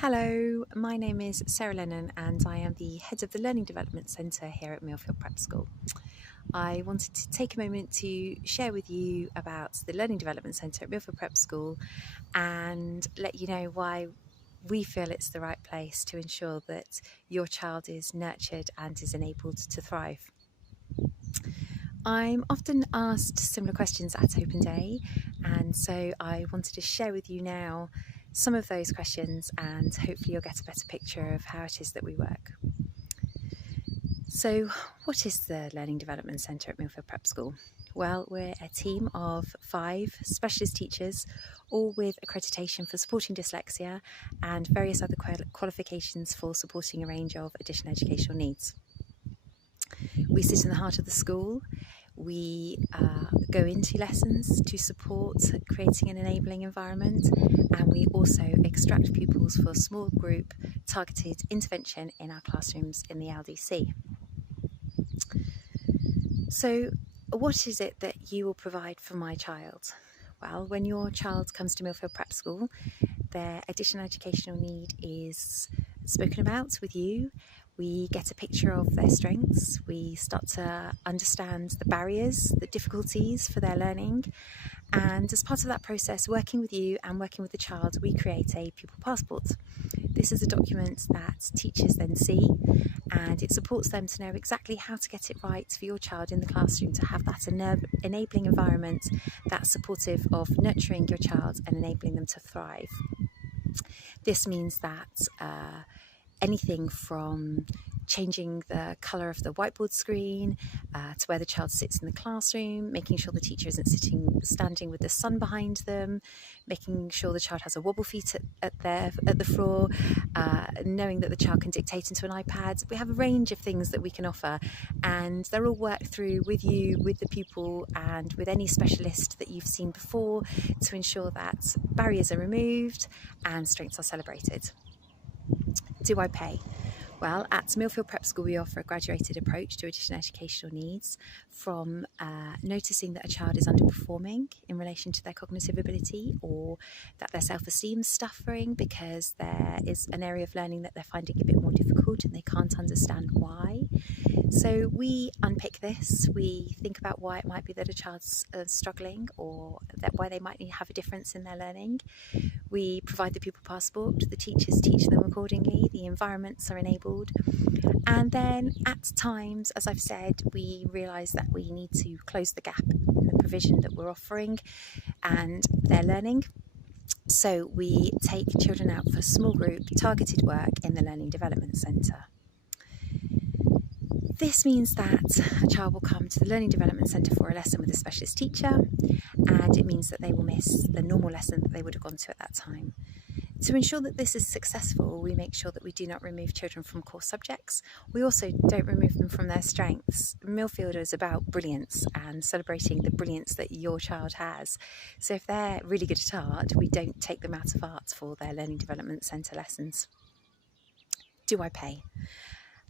Hello, my name is Sarah Lennon and I am the head of the Learning Development Centre here at Millfield Prep School. I wanted to take a moment to share with you about the Learning Development Centre at Millfield Prep School and let you know why we feel it's the right place to ensure that your child is nurtured and is enabled to thrive. I'm often asked similar questions at Open Day, and so I wanted to share with you now some of those questions, and hopefully you'll get a better picture of how it is that we work. So, what is the Learning Development Centre at Millfield Prep School? Well, we're a team of 5 specialist teachers, all with accreditation for supporting dyslexia and various other qualifications for supporting a range of additional educational needs. We sit in the heart of the school. We go into lessons to support creating an enabling environment, and we also extract pupils for small group targeted intervention in our classrooms in the LDC. So what is it that you will provide for my child? Well, when your child comes to Millfield Prep School, their additional educational need is spoken about with you. We get a picture of their strengths. We start to understand the barriers, the difficulties for their learning. And as part of that process, working with you and working with the child, we create a Pupil Passport. This is a document that teachers then see, and it supports them to know exactly how to get it right for your child in the classroom, to have that enabling environment that's supportive of nurturing your child and enabling them to thrive. This means that anything from changing the colour of the whiteboard screen to where the child sits in the classroom, making sure the teacher isn't standing with the sun behind them, making sure the child has a wobble feet at the floor, knowing that the child can dictate into an iPad. We have a range of things that we can offer, and they're all worked through with you, with the pupil, and with any specialist that you've seen before to ensure that barriers are removed and strengths are celebrated. Do I pay? Well, at Millfield Prep School, we offer a graduated approach to additional educational needs, from noticing that a child is underperforming in relation to their cognitive ability, or that their self-esteem is suffering because there is an area of learning that they're finding a bit more difficult and they can't understand why. So we unpick this. We think about why it might be that a child's struggling, or that why they might have a difference in their learning. We provide the Pupil Passport, the teachers teach them accordingly, the environments are enabled, and then at times, as I've said, we realise that we need to close the gap in the provision that we're offering and their learning. So we take children out for small group targeted work in the Learning Development Centre. This means that a child will come to the Learning Development Centre for a lesson with a specialist teacher, and it means that they will miss the normal lesson that they would have gone to at that time. To ensure that this is successful, we make sure that we do not remove children from core subjects. We also don't remove them from their strengths. Millfield is about brilliance and celebrating the brilliance that your child has. So if they're really good at art, we don't take them out of art for their Learning Development Centre lessons. Do I pay?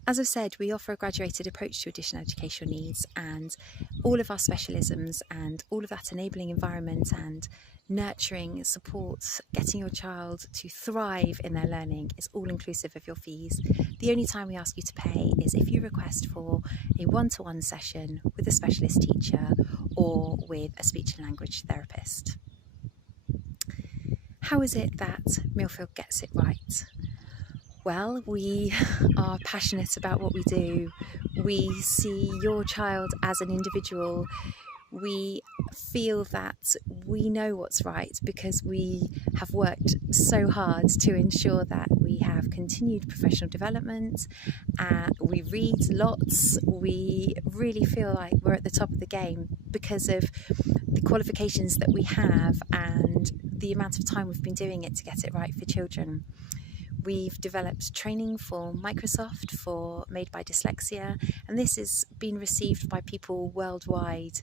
As I've said, we offer a graduated approach to additional educational needs, and all of our specialisms and all of that enabling environment and nurturing, support, getting your child to thrive in their learning is all inclusive of your fees. The only time we ask you to pay is if you request for a one-to-one session with a specialist teacher or with a speech and language therapist. How is it that Millfield gets it right? Well, we are passionate about what we do. We see your child as an individual. We feel that we know what's right because we have worked so hard to ensure that we have continued professional development. We read lots. We really feel like we're at the top of the game because of the qualifications that we have and the amount of time we've been doing it to get it right for children. We've developed training for Microsoft for Made by Dyslexia, and this has been received by people worldwide.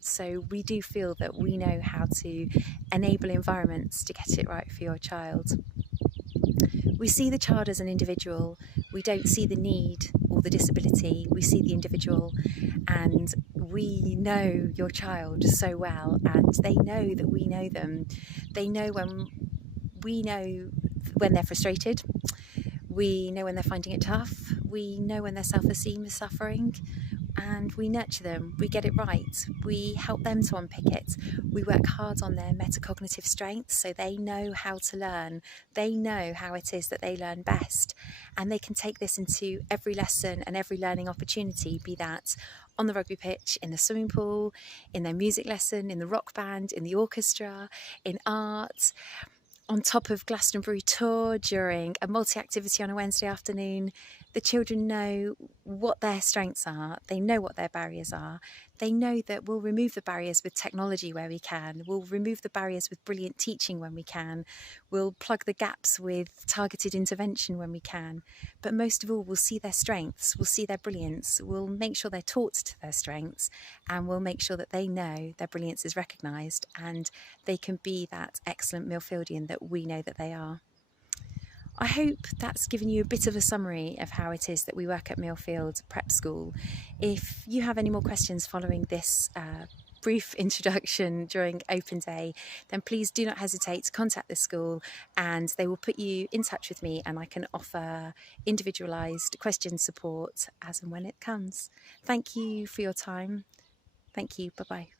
So we do feel that we know how to enable environments to get it right for your child. We see the child as an individual. We don't see the need or the disability. We see the individual, and we know your child so well, and they know that we know them. They know when we know when they're frustrated. We know when they're finding it tough. We know when their self-esteem is suffering, and we nurture them. We get it right. We help them to unpick it. We work hard on their metacognitive strengths so they know how to learn. They know how it is that they learn best, and they can take this into every lesson and every learning opportunity, be that on the rugby pitch, in the swimming pool, in their music lesson, in the rock band, in the orchestra, in art, on top of Glastonbury tour, during a multi-activity on a Wednesday afternoon. The children know what their strengths are, they know what their barriers are, they know that we'll remove the barriers with technology where we can, we'll remove the barriers with brilliant teaching when we can, we'll plug the gaps with targeted intervention when we can, but most of all we'll see their strengths, we'll see their brilliance, we'll make sure they're taught to their strengths, and we'll make sure that they know their brilliance is recognised and they can be that excellent Millfieldian that we know that they are. I hope that's given you a bit of a summary of how it is that we work at Millfield Prep School. If you have any more questions following this brief introduction during open day, then please do not hesitate to contact the school and they will put you in touch with me, and I can offer individualised question support as and when it comes. Thank you for your time. Thank you. Bye-bye.